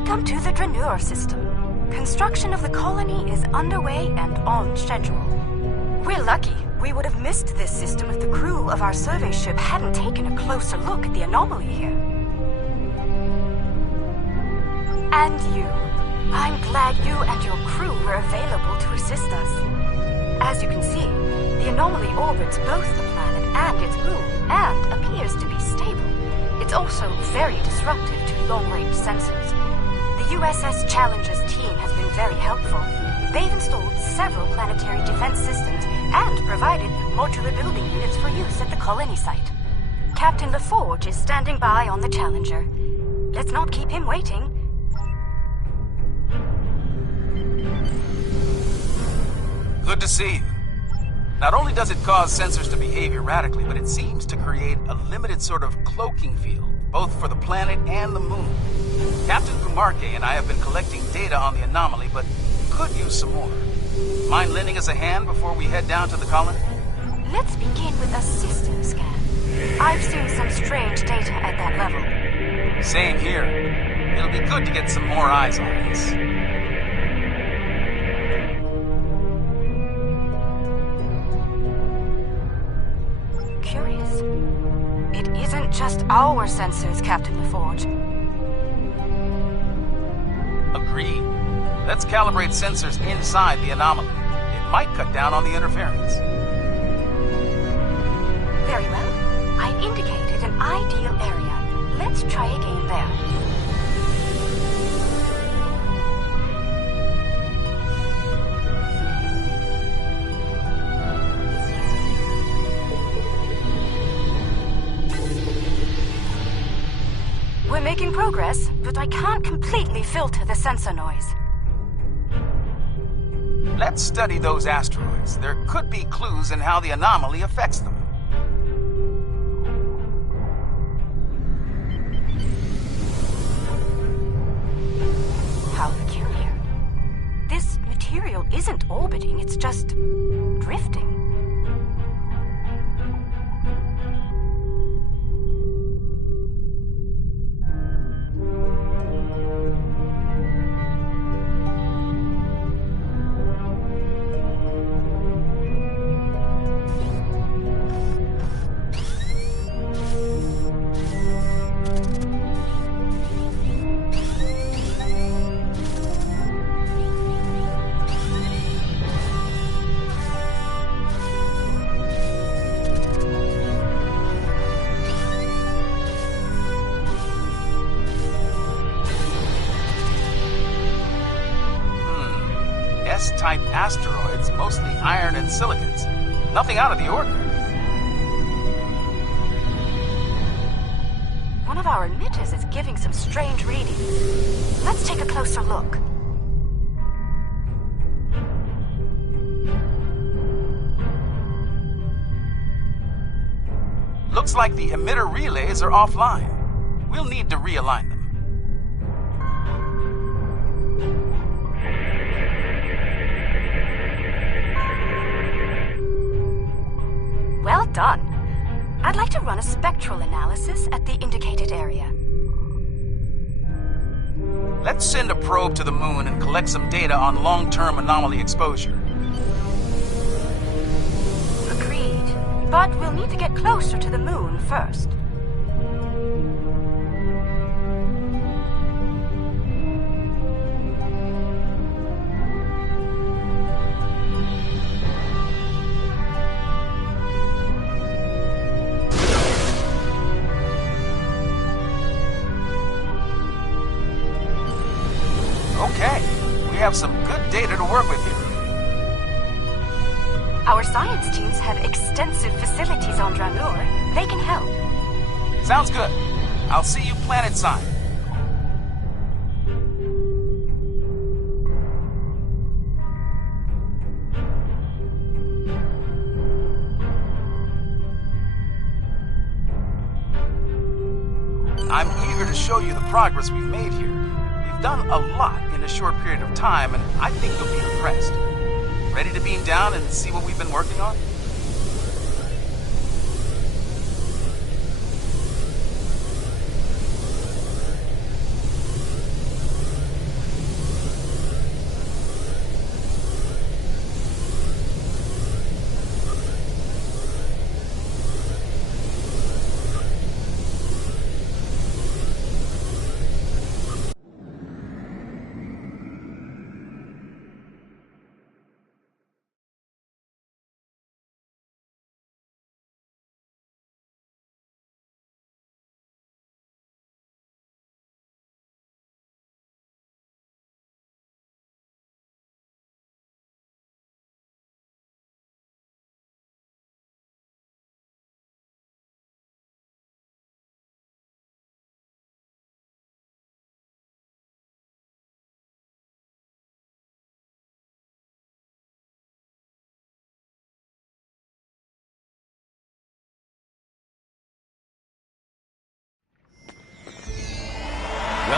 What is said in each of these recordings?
Welcome to the Dranur system. Construction of the colony is underway and on schedule. We're lucky. We would have missed this system if the crew of our survey ship hadn't taken a closer look at the anomaly here. And you. I'm glad you and your crew were available to assist us. As you can see, the anomaly orbits both the planet and its moon, and appears to be stable. It's also very disruptive to long-range sensors. The USS Challenger's team has been very helpful. They've installed several planetary defense systems and provided modular building units for use at the colony site. Captain LaForge is standing by on the Challenger. Let's not keep him waiting. Good to see you. Not only does it cause sensors to behave erratically, but it seems to create a limited sort of cloaking field, both for the planet and the moon. Captain Pumarke and I have been collecting data on the anomaly, but could use some more. Mind lending us a hand before we head down to the colony? Let's begin with a system scan. I've seen some strange data at that level. Same here. It'll be good to get some more eyes on this. Curious. It isn't just our sensors, Captain LaForge. Agreed. Let's calibrate sensors inside the anomaly. It might cut down on the interference. Very well. I've indicated an ideal area. Let's try again there. We're making progress, but I can't completely filter the sensor noise. Let's study those asteroids. There could be clues in how the anomaly affects them. How peculiar. This material isn't orbiting, it's just drifting. S-type asteroids, mostly iron and silicates. Nothing out of the ordinary. One of our emitters is giving some strange readings. Let's take a closer look. Looks like the emitter relays are offline. We'll need to realign them. Well done. I'd like to run a spectral analysis at the indicated area. Let's send a probe to the moon and collect some data on long-term anomaly exposure. Agreed. But we'll need to get closer to the moon first. Okay, we have some good data to work with here. Our science teams have extensive facilities on Dranur. They can help. Sounds good. I'll see you planet side. I'm eager to show you the progress we've made here. We've done a lot in a short period of time, and I think you'll be impressed. Ready to beam down and see what we've been working on?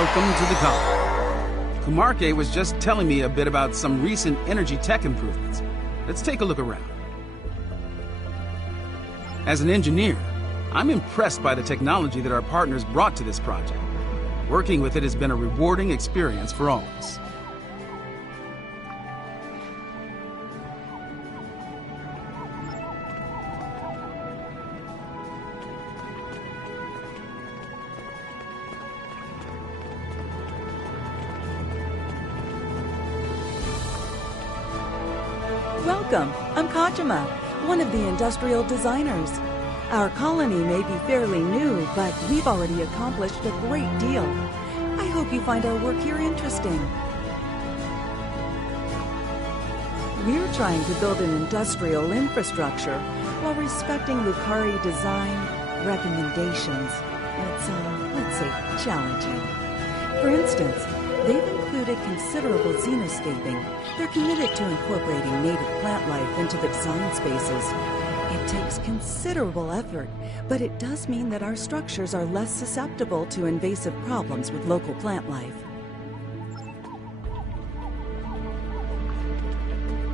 Welcome to the colony. Kumarke was just telling me a bit about some recent energy tech improvements. Let's take a look around. As an engineer, I'm impressed by the technology that our partners brought to this project. Working with it has been a rewarding experience for all of us. Welcome. I'm Kajima, one of the industrial designers. Our colony may be fairly new, but we've already accomplished a great deal. I hope you find our work here interesting. We're trying to build an industrial infrastructure while respecting Lucari design recommendations. It's, let's say, challenging. For instance, they've included considerable xenoscaping. They're committed to incorporating native plant life into the design spaces. It takes considerable effort, but it does mean that our structures are less susceptible to invasive problems with local plant life.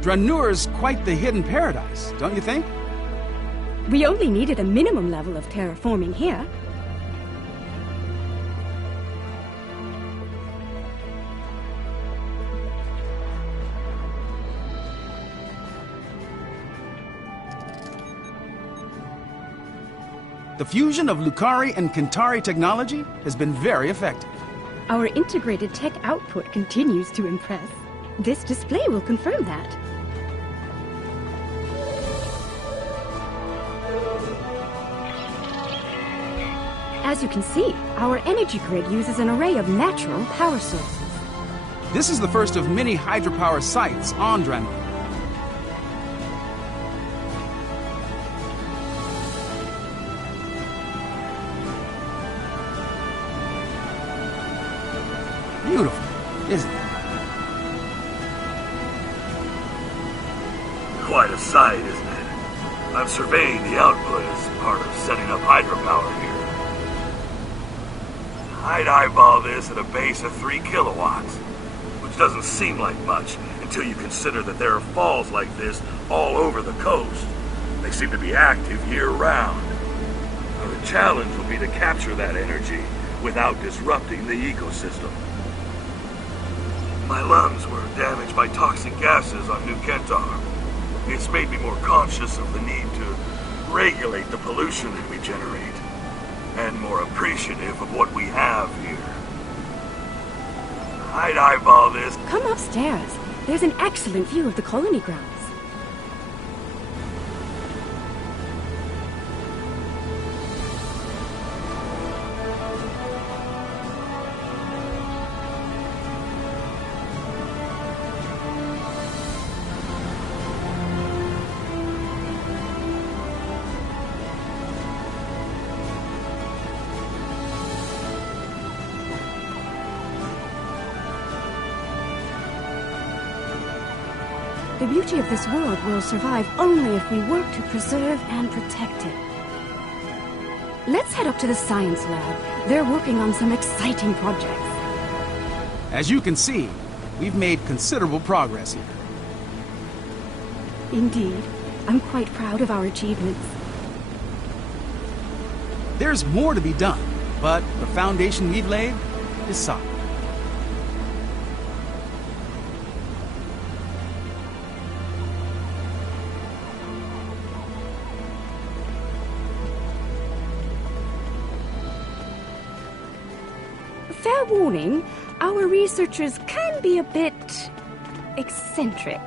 Dranur's quite the hidden paradise, don't you think? We only needed a minimum level of terraforming here. The fusion of Lucari and Kentari technology has been very effective. Our integrated tech output continues to impress. This display will confirm that. As you can see, our energy grid uses an array of natural power sources. This is the first of many hydropower sites on Dranur. Beautiful, isn't it? Quite a sight, isn't it? I'm surveying the output as part of setting up hydropower here. I'd eyeball this at a base of 3 kilowatts, which doesn't seem like much until you consider that there are falls like this all over the coast. They seem to be active year-round. The challenge will be to capture that energy without disrupting the ecosystem. My lungs were damaged by toxic gases on New Kentar. It's made me more conscious of the need to regulate the pollution that we generate, and more appreciative of what we have here. I'd eyeball this. Come upstairs. There's an excellent view of the colony grounds. The beauty of this world will survive only if we work to preserve and protect it. Let's head up to the science lab. They're working on some exciting projects. As you can see, we've made considerable progress here. Indeed. I'm quite proud of our achievements. There's more to be done, but the foundation we've laid is solid. Fair warning, our researchers can be a bit eccentric.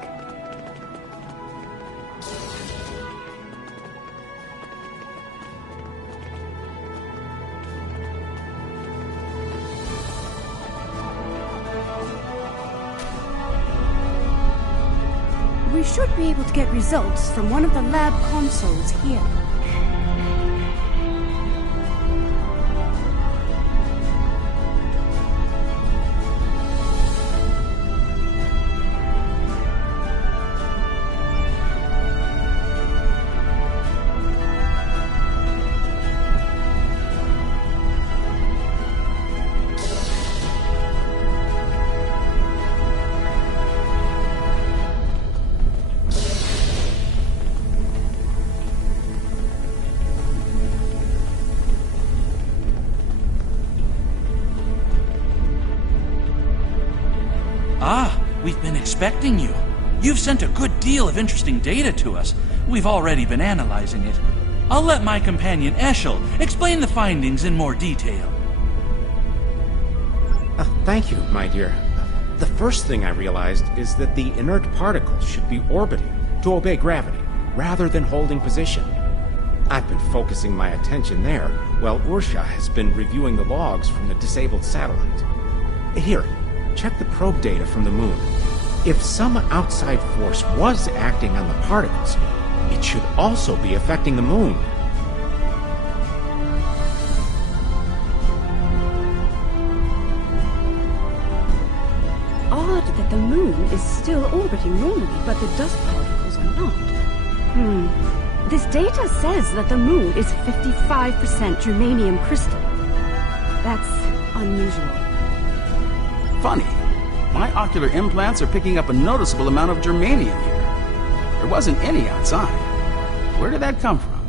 We should be able to get results from one of the lab consoles here. expecting you. You've sent a good deal of interesting data to us. We've already been analyzing it. I'll let my companion Eshel explain the findings in more detail. Thank you, my dear. The first thing I realized is that the inert particles should be orbiting to obey gravity, rather than holding position. I've been focusing my attention there, while Ursha has been reviewing the logs from the disabled satellite. Here, check the probe data from the moon. If some outside force was acting on the particles, it should also be affecting the moon. Odd that the moon is still orbiting normally, but the dust particles are not. This data says that the moon is 55% germanium crystal. That's unusual. Funny. My ocular implants are picking up a noticeable amount of germanium here. There wasn't any outside. Where did that come from?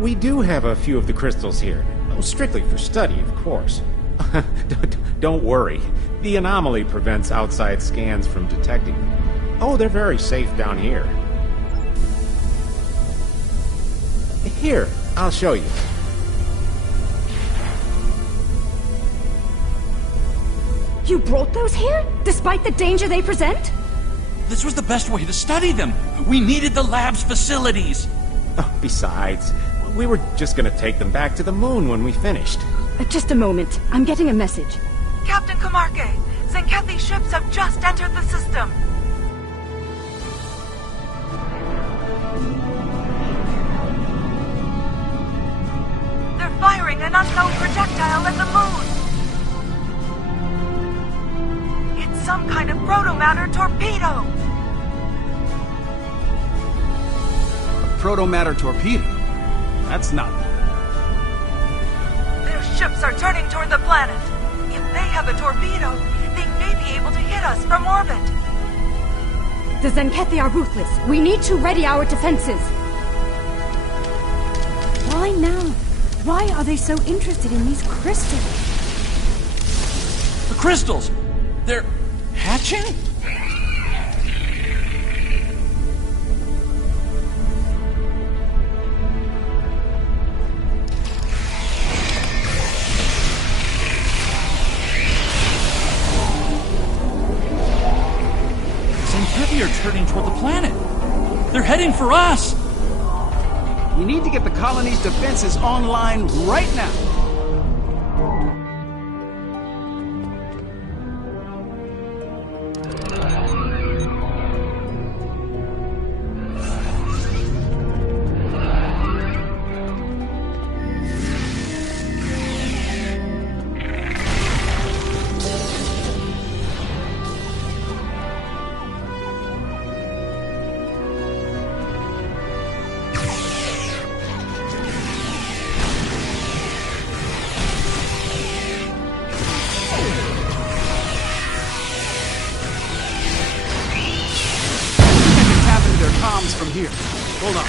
We do have a few of the crystals here. Strictly for study, of course. Don't worry. The anomaly prevents outside scans from detecting them. Oh, they're very safe down here. Here, I'll show you. You brought those here, despite the danger they present? This was the best way to study them. We needed the lab's facilities. Besides, we were just gonna take them back to the moon when we finished. Just a moment. I'm getting a message. Captain Kamarke, Zenkethi's ships have just entered the system. They're firing an unknown projectile at the moon. It's some kind of protomatter torpedo. A protomatter torpedo? That's not... Their ships are turning toward the planet. If they have a torpedo, they may be able to hit us from orbit. The Zenkethi are ruthless. We need to ready our defenses. Why now? Why are they so interested in these crystals? The crystals! They're hatching? Zenkethi are turning toward the planet. They're heading for us. We need to get the colony's defenses online right now. From here. Hold on.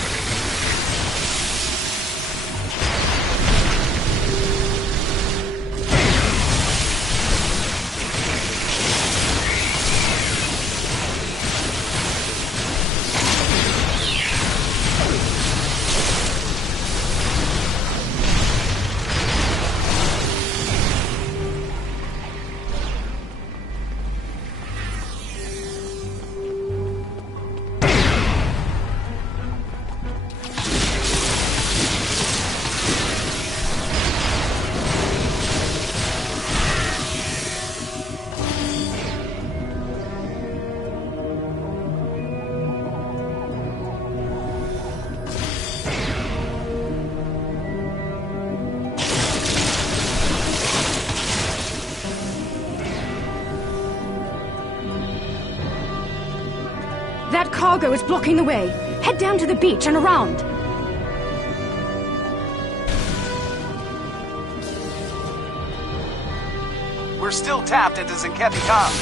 That cargo is blocking the way. Head down to the beach and around. We're still tapped into Zenkethi comms.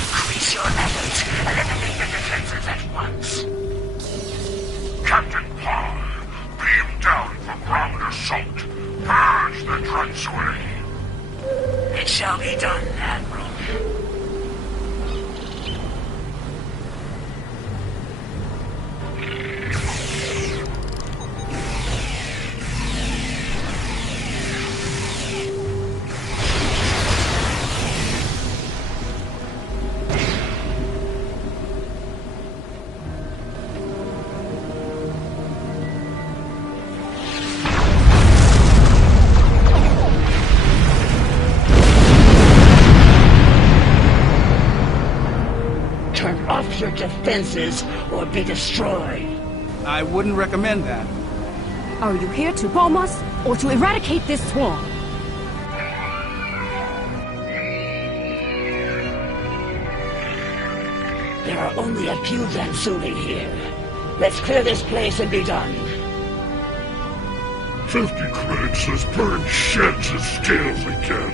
Increase your effort. Eliminate the defenses at once. Captain Paul, beam down Purge the Dransuli. It shall be done, Admiral. Your defenses or be destroyed. I wouldn't recommend that. Are you here to bomb us or to eradicate this swarm? There are only a few Dransuli here. Let's clear this place and be done. 50 credits has burned sheds of scales again.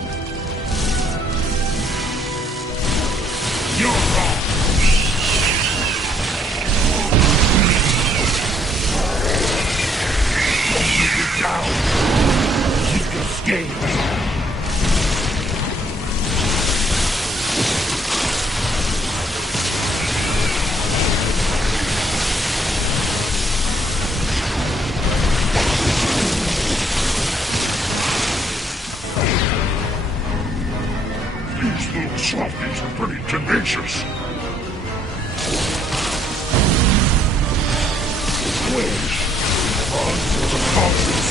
You're wrong. Down. Keep your scales. These little softies are pretty tenacious. Squish. On the causes.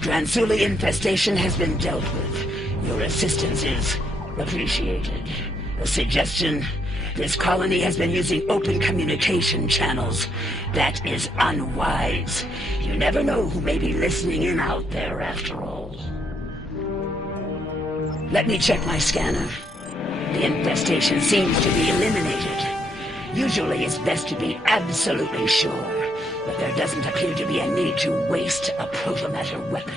Dransuli infestation has been dealt with. Your assistance is appreciated. A suggestion? This colony has been using open communication channels. That is unwise. You never know who may be listening in out there after all. Let me check my scanner. The infestation seems to be eliminated. Usually it's best to be absolutely sure. But there doesn't appear to be a need to waste a protomatter weapon.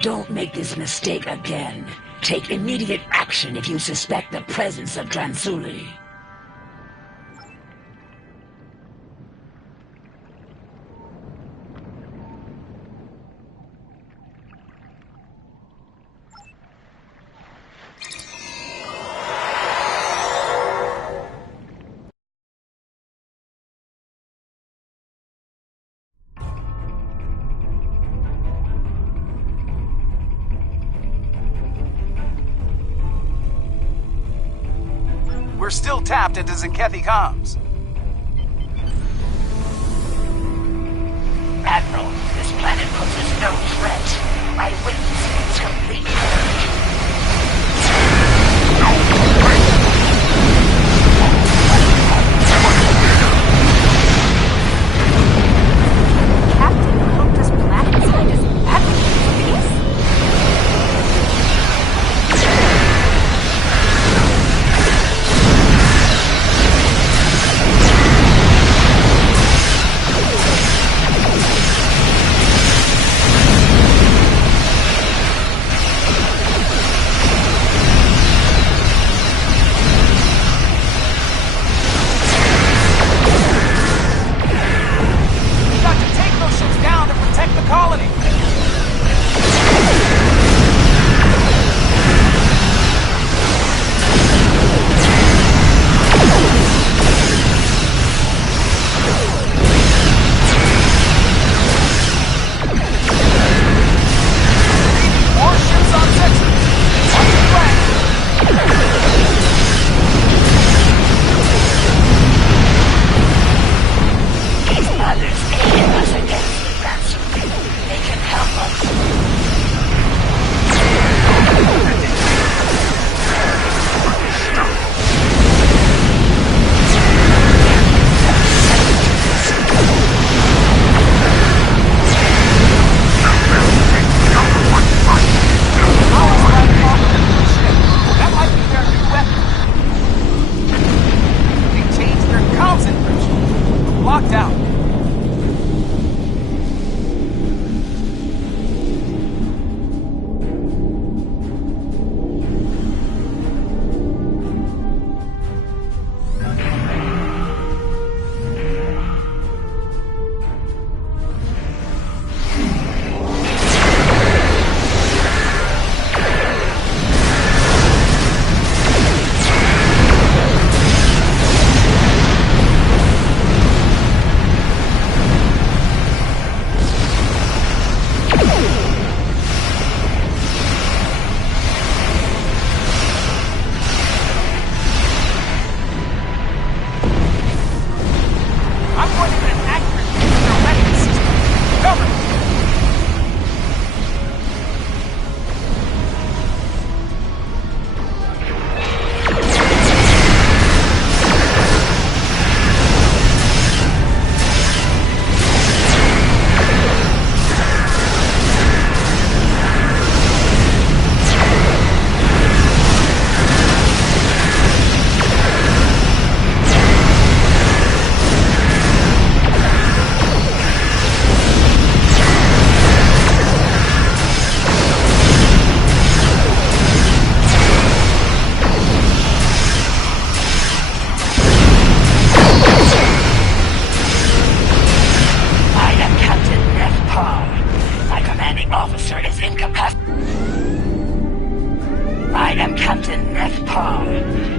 Don't make this mistake again. Take immediate action if you suspect the presence of Dransuli. We're still tapped into Zenkethi comms. Admiral, this planet poses no threat. I Lieutenant Parr,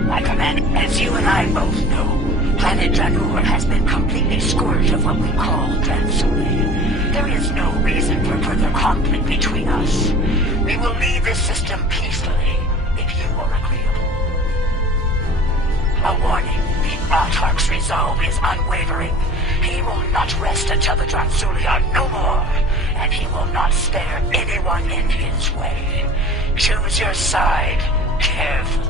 my command, as you and I both know, planet Janur has been completely scourged of what we call Dransuli. There is no reason for further conflict between us. We will leave this system peacefully, if you are agreeable. A warning, the Autarch's resolve is unwavering. He will not rest until the Dransuli are no more, and he will not spare anyone in his way. Choose your side carefully.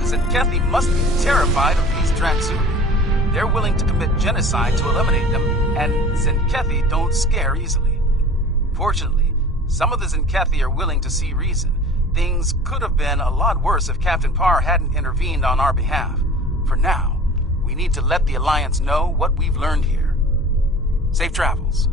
The Zenkethi must be terrified of these Dransuli. They're willing to commit genocide to eliminate them, and Zenkethi don't scare easily. Fortunately, some of the Zenkethi are willing to see reason. Things could have been a lot worse if Captain Parr hadn't intervened on our behalf. For now, we need to let the Alliance know what we've learned here. Safe travels.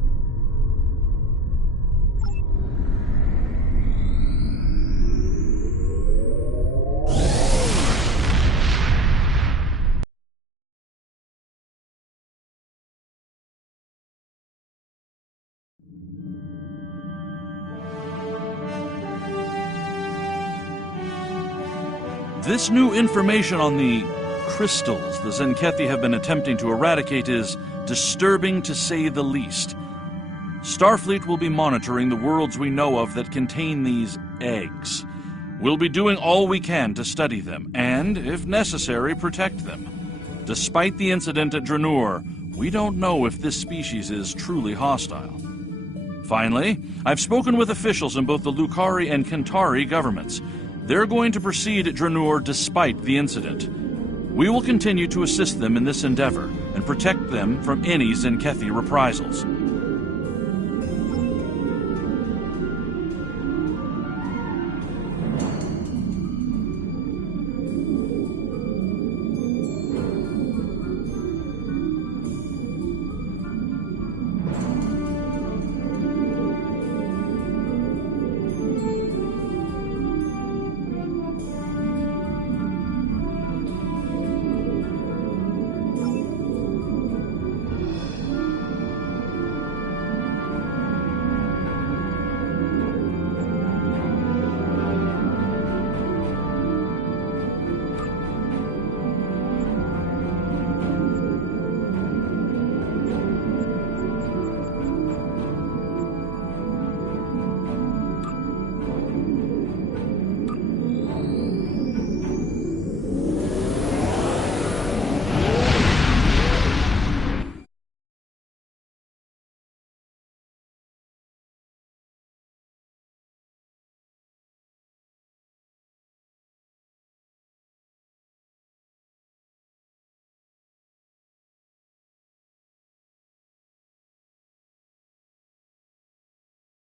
This new information on the crystals the Zenkethi have been attempting to eradicate is disturbing to say the least. Starfleet will be monitoring the worlds we know of that contain these eggs. We'll be doing all we can to study them, and, if necessary, protect them. Despite the incident at Dranur, we don't know if this species is truly hostile. Finally, I've spoken with officials in both the Lukari and Kentari governments. They're going to proceed at Dranur despite the incident. We will continue to assist them in this endeavor and protect them from any Zenkethi reprisals.